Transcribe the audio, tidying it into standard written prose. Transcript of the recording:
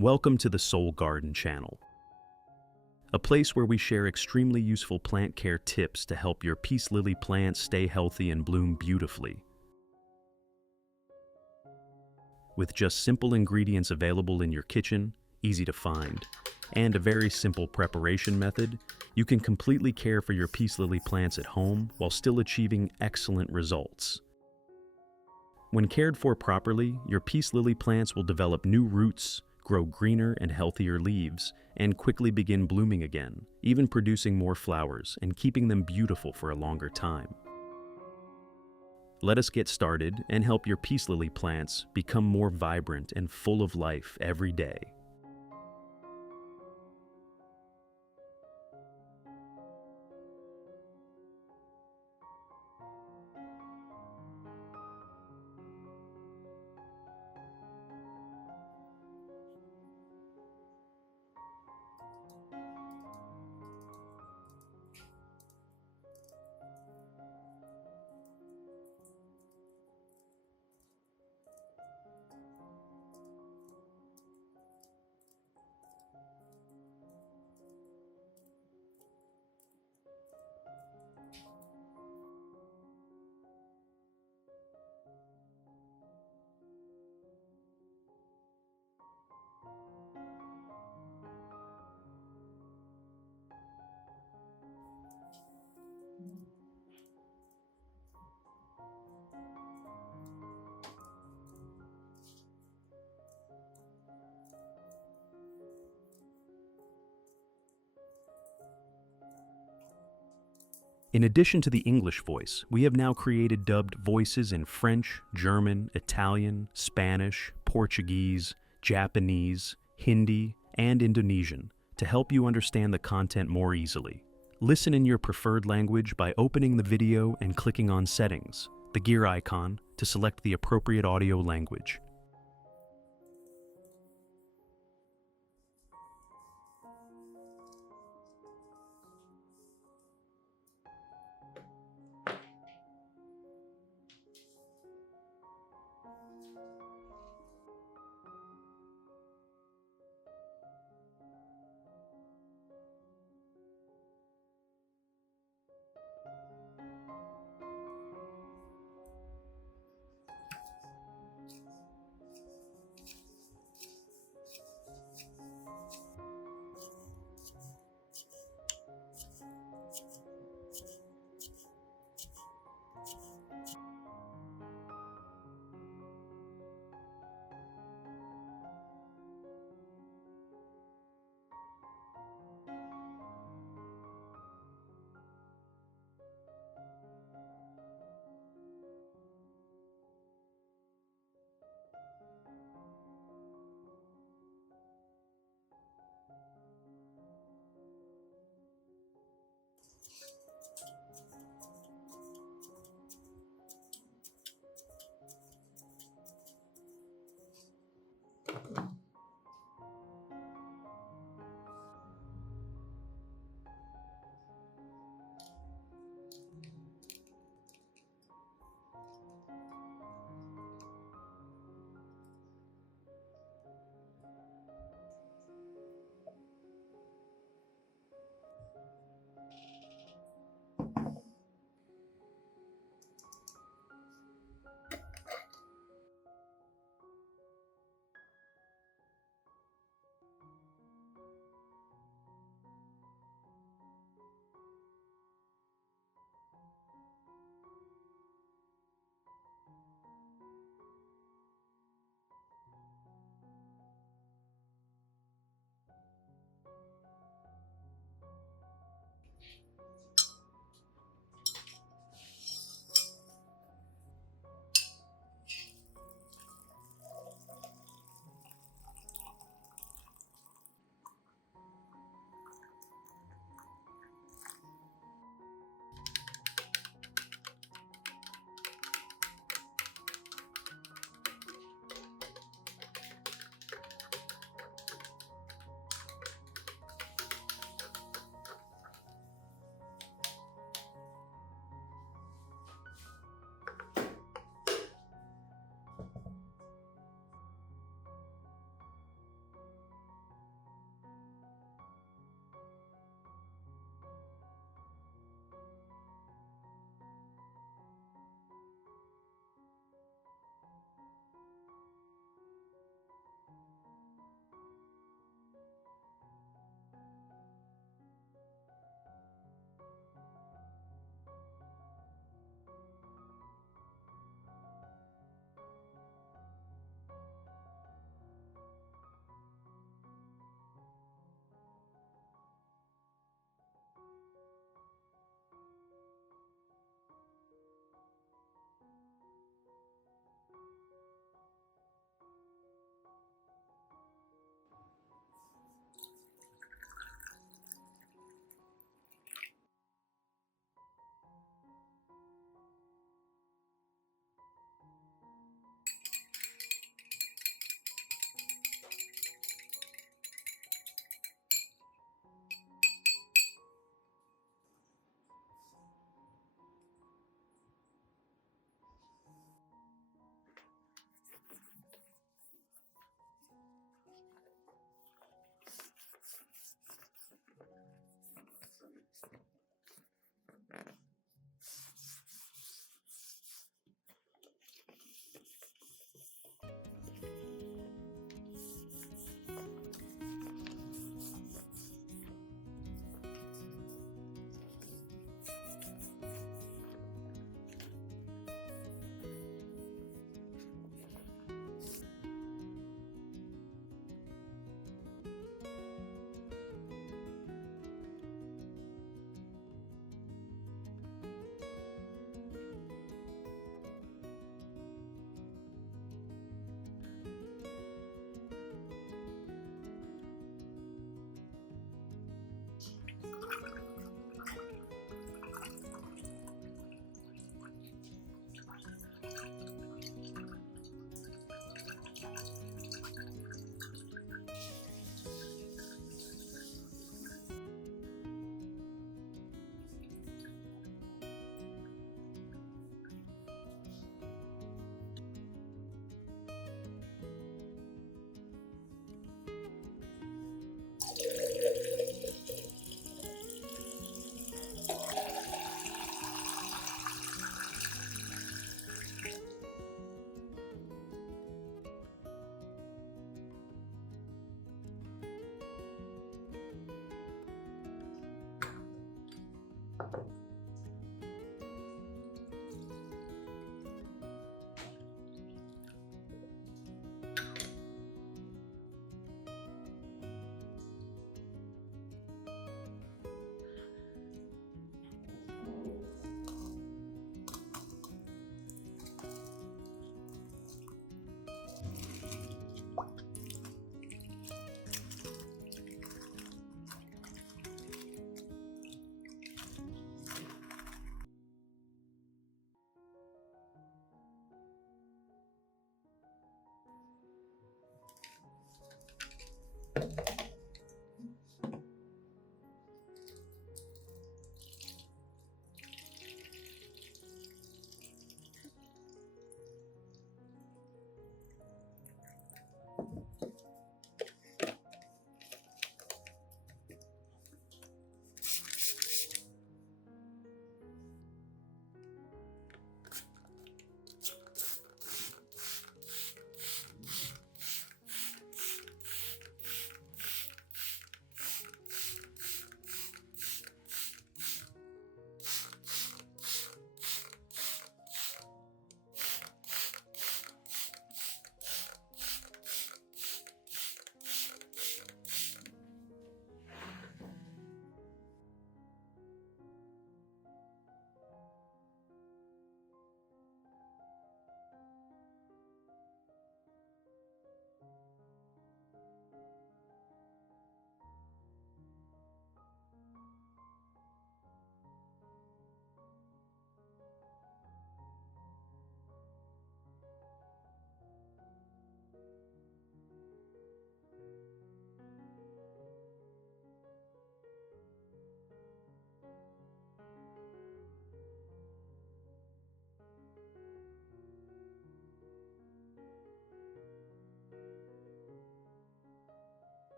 Welcome to the Soul Garden channel, a place where we share extremely useful plant care tips to help your peace lily plants stay healthy and bloom beautifully. With just simple ingredients available in your kitchen, easy to find, and a very simple preparation method, you can completely care for your peace lily plants at home while still achieving excellent results. When cared for properly, your peace lily plants will develop new roots, grow greener and healthier leaves, and quickly begin blooming again, even producing more flowers and keeping them beautiful for a longer time. Let us get started and help your peace lily plants become more vibrant and full of life every day. In addition to the English voice, we have now created dubbed voices in French, German, Italian, Spanish, Portuguese, Japanese, Hindi, and Indonesian to help you understand the content more easily. Listen in your preferred language by opening the video and clicking on Settings, the gear icon, to select the appropriate audio language.